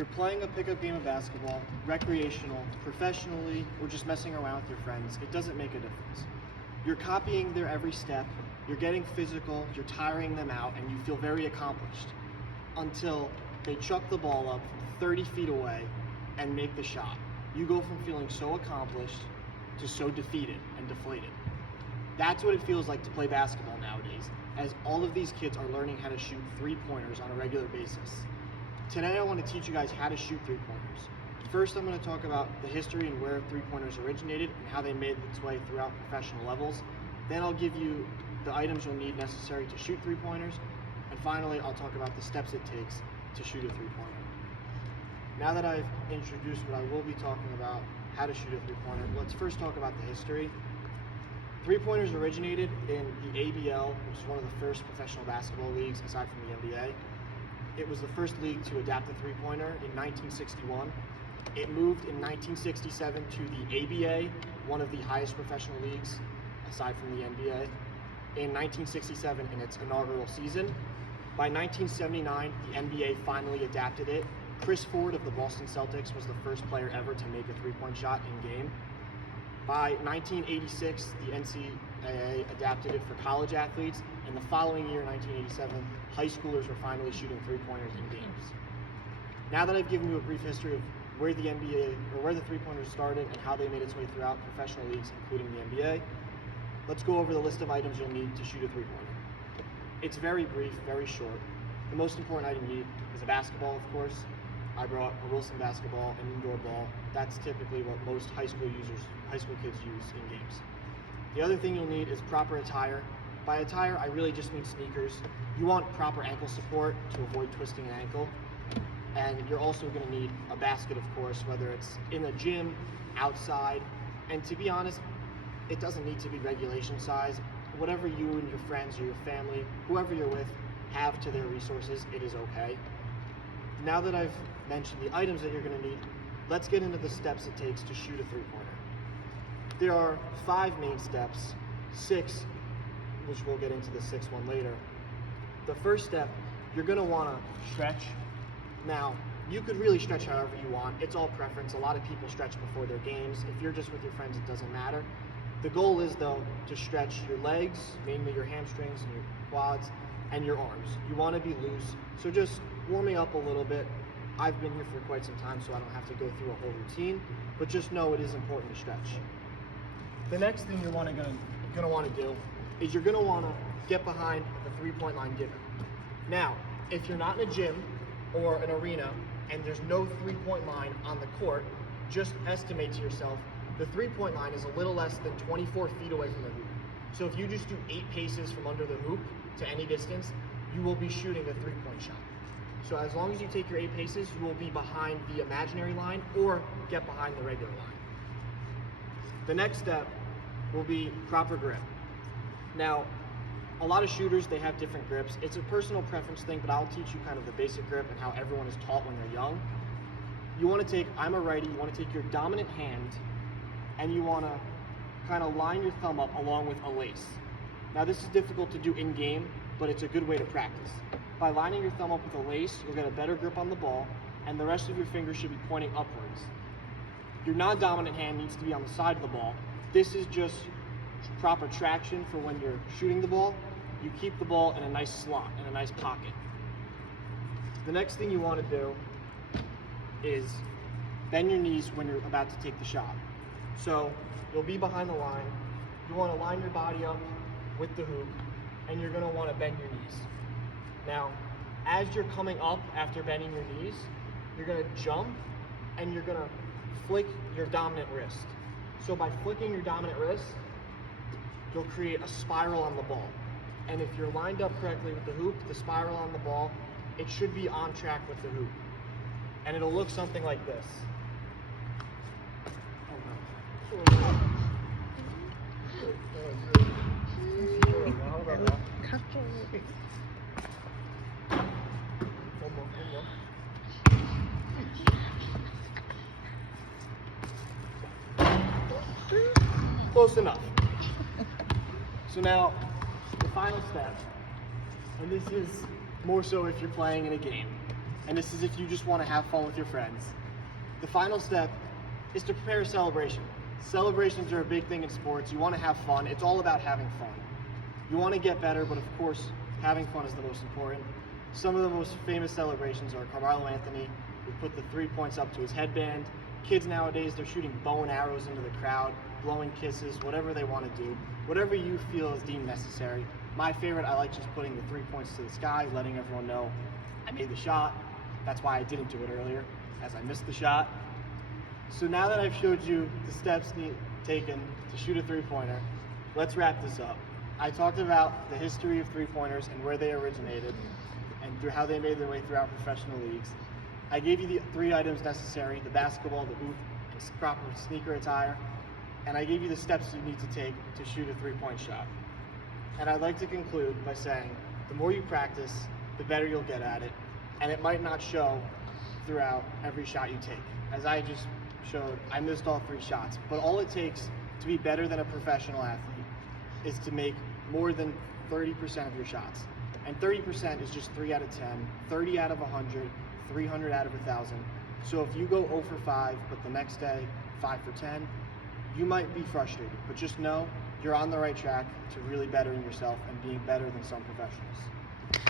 you're playing a pickup game of basketball, recreational, professionally, or just messing around with your friends, it doesn't make a difference. You're copying their every step, you're getting physical, you're tiring them out, and you feel very accomplished until they chuck the ball up from 30 feet away and make the shot. You go from feeling so accomplished to so defeated and deflated. That's what it feels like to play basketball nowadays, as all of these kids are learning how to shoot three-pointers on a regular basis. Today I want to teach you guys how to shoot three-pointers. First, I'm going to talk about the history and where three-pointers originated and how they made its way throughout professional levels. Then I'll give you the items you'll need necessary to shoot three-pointers. And finally, I'll talk about the steps it takes to shoot a three-pointer. Now that I've introduced what I will be talking about, how to shoot a three-pointer, let's first talk about the history. Three-pointers originated in the ABL, which is one of the first professional basketball leagues aside from the NBA. It was the first league to adapt the three-pointer in 1961. It moved in 1967 to the ABA, one of the highest professional leagues aside from the NBA, in 1967 in its inaugural season. By 1979, the NBA finally adapted it. Chris Ford of the Boston Celtics was the first player ever to make a three-point shot in game. By 1986, the NCAA adapted it for college athletes, and the following year, 1987, high schoolers were finally shooting three-pointers in games. Now that I've given you a brief history of where the NBA, or where the three-pointers started and how they made its way throughout professional leagues, including the NBA, let's go over the list of items you'll need to shoot a three-pointer. It's very brief, very short. The most important item you need is a basketball, of course. I brought a Wilson basketball, an indoor ball. That's typically what most high school kids use in games. The other thing you'll need is proper attire. By attire, I really just mean sneakers. You want proper ankle support to avoid twisting an ankle. And you're also going to need a basket, of course, whether it's in the gym, outside. And to be honest, it doesn't need to be regulation size. Whatever you and your friends or your family, whoever you're with, have to their resources, it is okay. Now that I've mentioned the items that you're going to need, let's get into the steps it takes to shoot a three-pointer. There are 5 main steps, 6, which we'll get into the 6th one later. The first step, you're going to want to stretch. Now, you could really stretch however you want. It's all preference. A lot of people stretch before their games. If you're just with your friends, it doesn't matter. The goal is, though, to stretch your legs, mainly your hamstrings and your quads, and your arms. You want to be loose, so just warming up a little bit. I've been here for quite some time, so I don't have to go through a whole routine, but just know it is important to stretch. The next thing you're gonna want to do is you're gonna want to get behind the three-point line given. Now, if you're not in a gym or an arena and there's no three-point line on the court, just estimate to yourself the three-point line is a little less than 24 feet away from the hoop. So if you just do 8 paces from under the hoop to any distance, you will be shooting a three-point shot. So as long as you take your 8 paces, you will be behind the imaginary line or get behind the regular line. The next step will be proper grip. Now, a lot of shooters, they have different grips. It's a personal preference thing, but I'll teach you kind of the basic grip and how everyone is taught when they're young. You want to take, I'm a righty, you want to take your dominant hand and you want to kind of line your thumb up along with a lace. Now this is difficult to do in game, but it's a good way to practice. By lining your thumb up with a lace, you'll get a better grip on the ball, and the rest of your fingers should be pointing upwards. Your non-dominant hand needs to be on the side of the ball. This is just proper traction for when you're shooting the ball. You keep the ball in a nice slot, in a nice pocket. The next thing you want to do is bend your knees when you're about to take the shot. So you'll be behind the line. You want to line your body up with the hoop, and you're going to want to bend your knees. Now, as you're coming up after bending your knees, you're going to jump and you're going to flick your dominant wrist. So by flicking your dominant wrist, you'll create a spiral on the ball. And if you're lined up correctly with the hoop, the spiral on the ball, it should be on track with the hoop. And it'll look something like this. Close enough. So now, the final step, and this is more so if you're playing in a game, and this is if you just want to have fun with your friends. The final step is to prepare a celebration. Celebrations are a big thing in sports. You want to have fun. It's all about having fun. You want to get better, but of course, having fun is the most important. Some of the most famous celebrations are Carmelo Anthony, who put the 3 points up to his headband. Kids nowadays, they're shooting bow and arrows into the crowd, blowing kisses, whatever they want to do, whatever you feel is deemed necessary. My favorite, I like just putting the 3 points to the sky, letting everyone know I made the shot. That's why I didn't do it earlier, as I missed the shot. So now that I've showed you the steps taken to shoot a three-pointer, let's wrap this up. I talked about the history of three-pointers and where they originated and through how they made their way throughout professional leagues. I gave you the 3 items necessary: the basketball, the hoop, and proper sneaker attire. And I gave you the steps you need to take to shoot a three-point shot. And I'd like to conclude by saying, the more you practice, the better you'll get at it. And it might not show throughout every shot you take. As I just showed, I missed all 3 shots. But all it takes to be better than a professional athlete is to make more than 30% of your shots. And 30% is just 3 out of 10, 30 out of 100, 300 out of 1,000. So if you go 0 for 5, but the next day 5 for 10, you might be frustrated. But just know you're on the right track to really bettering yourself and being better than some professionals.